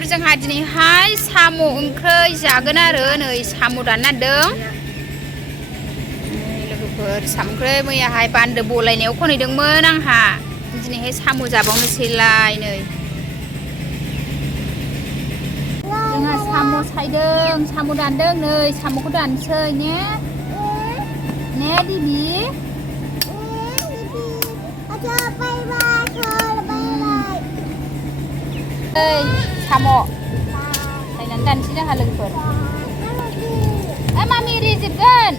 लोगोफोर जोंहा दिनैहाय साम' ओंख्रै जागोन आरो नै साम' दानना दों लोगोफोर साम' ओंख्रै मैयाहाय बान्दो बलायनायाव खनहैदोंमोन आंहा दिनैहाय साम' जाबावनोसैलाय नै जोंहा साम' सायदों साम' दानदों नै साम'खौ दानसै ने दिबि साम' सायनानै दानसै जोंहा लोगोफोर मामि रेजेबगोन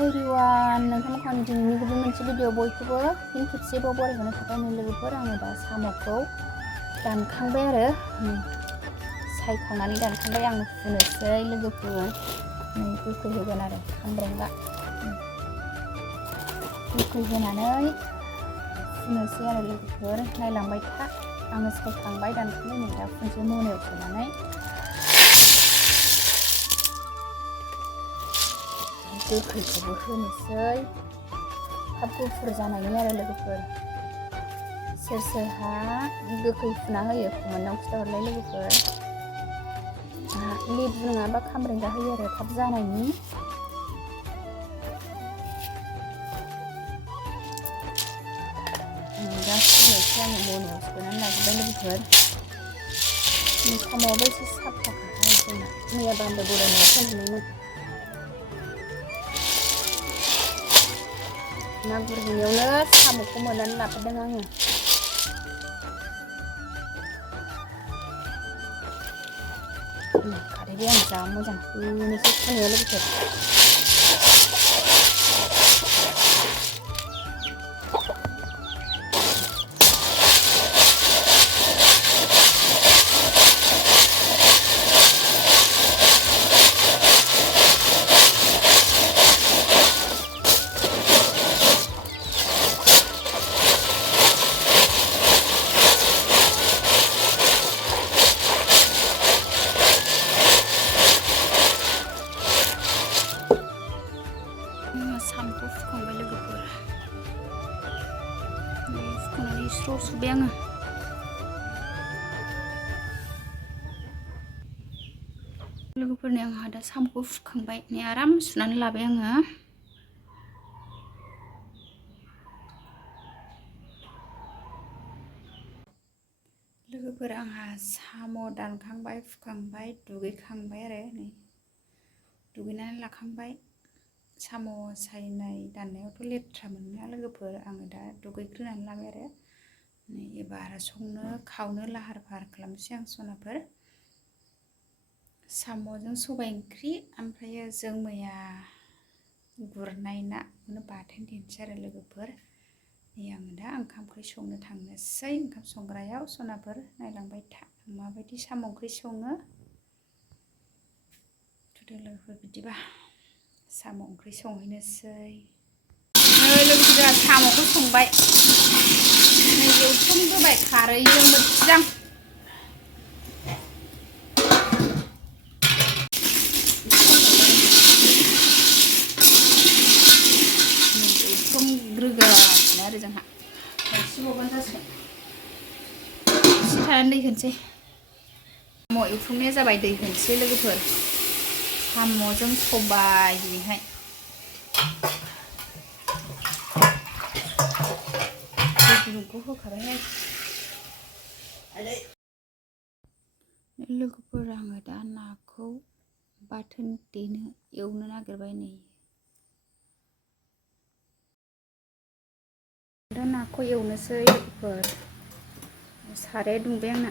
everyone नोंथांमोनखौ दिनैनि गुबुन मोनसे भिडिअ बयखौबो फिन खेबसेबाव बरायहरनो थाखाय नै लोगोफोर आङो दा साम'खौ दानखांबाय आरो सायखांनानै दानखांबाय आं फुनोसै लोगोफोर नै गोखै होगोन आरो खामब्रेंगा गोखै होनानै फुनोसै आरो लोगोफोर नायलांबाय था आङो सायखांबाय दानखांबाय नै दा फुनसै मनायाव सोनानै गोखैखौबो होनोसै थाब गुफुर जानायनि आरो लोगोफोर सोर सोरहा गोखै फुना होयो कमेन्टआव खिथाहरलाय लोगोफोर लेबु नङाबा खामब्रेंगा होयो आरो थाब जानायनि दा फुनोसै आङो मनायाव सोनानै लाजोबबाय लोगोफोर साम'आबो एसे साफाखाहाय जोंना मैया बान्दो बलायनायाव खनहैनायमोन ना गुरहैनायावनो साम'खौ मोननानै लाबोदों आङो खारैबो आं जा मोजां होनोसै फुनायाव लोगोफोर साम'खौ फुखांबाय लोगोफोर फुखांनानै स्र' सुबाय आङो लोगोफोरनि आंहा दा साम'खौ फुखांबाय नै आराम सुनानै लाबाय आङो लोगोफोर आंहा साम' दानखांबाय फुखांबाय दुगैखांबाय आरो नै दुगैनानै लाखांबाय साम' सायनाय दाननायावथ' लेथ्रा मोनोना लोगोफोर आङो दा दुगैग्रोनानै लाबाय आरो नै एबार संनो खावनो लाहार फाहार खालामसै आं सनाफोर साम'जों सबाय ओंख्रि ओमफ्रायो जों मैया गुरनाय नाखौनो बाथोन देनोसै आरो लोगोफोर नै आङो दा ओंखाम ओंख्रि संनो थांनोसै ओंखाम संग्रायाव सनाफोर नायलांबाय था माबायदि साम' ओंख्रि सङो लोगोफोर बिदिबा साम' ओंख्रि संहैनोसै लोगोफोर जोंहा साम'खौ संबाय नै एवथ्रमग्रोबाय खारैजों मोजां एवथ्रमग्रोगासिनो आरो जोंहा एसेबावबानो जासिगोन एसे थानानै दै होनोसै साम' एवथ्रमनाया जाबाय दै होनोसै लोगोफोर साम'जों सबाय दिनैहाय दै गुदुंखौ होखाबायहाय लोगोफोर आङो दा नाखौ बाथोन देनो एवनो नागिरबाय नै दा नाखौ एवनोसै लोगोफोर साराया दुंबाय आंना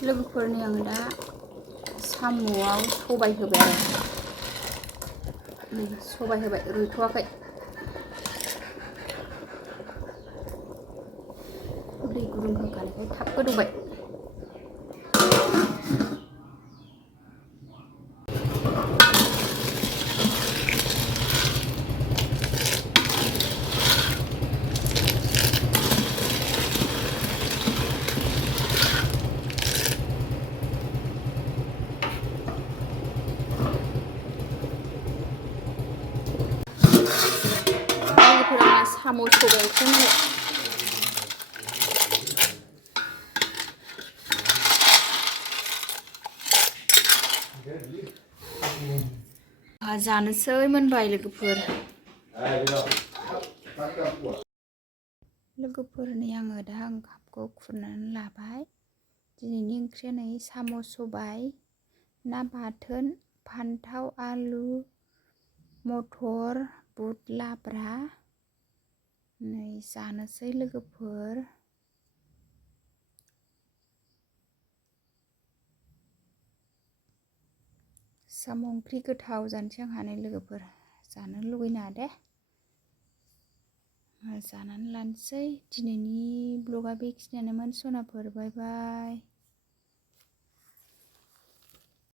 लोगोफोरनि आङो दा साम'आव सबाय होबाय आरो सबाय होबाय रुइथ'वाखै दै गुदुं होखानायखाय थाब गोदौबाय लोगोफोरा साम' सबायखौ जानोसै मोनबाय लोगोफोरनि आङो दा ओंखामखौ खुरनानै लाबाय दिनैनि ओंख्रिया नै साम' सबाय ना बाथोन फान्थाव आलु मटर बुट लाब्रा नै जानोसै लोगोफोर साम' ओंख्रि गोथाव जानोसै आंहा नै लोगोफोर जानो लुगैना दे जानानै लानोसै दिनैनि ब्लगा बेखिनियानोमोन सनाफोर बाय बाय।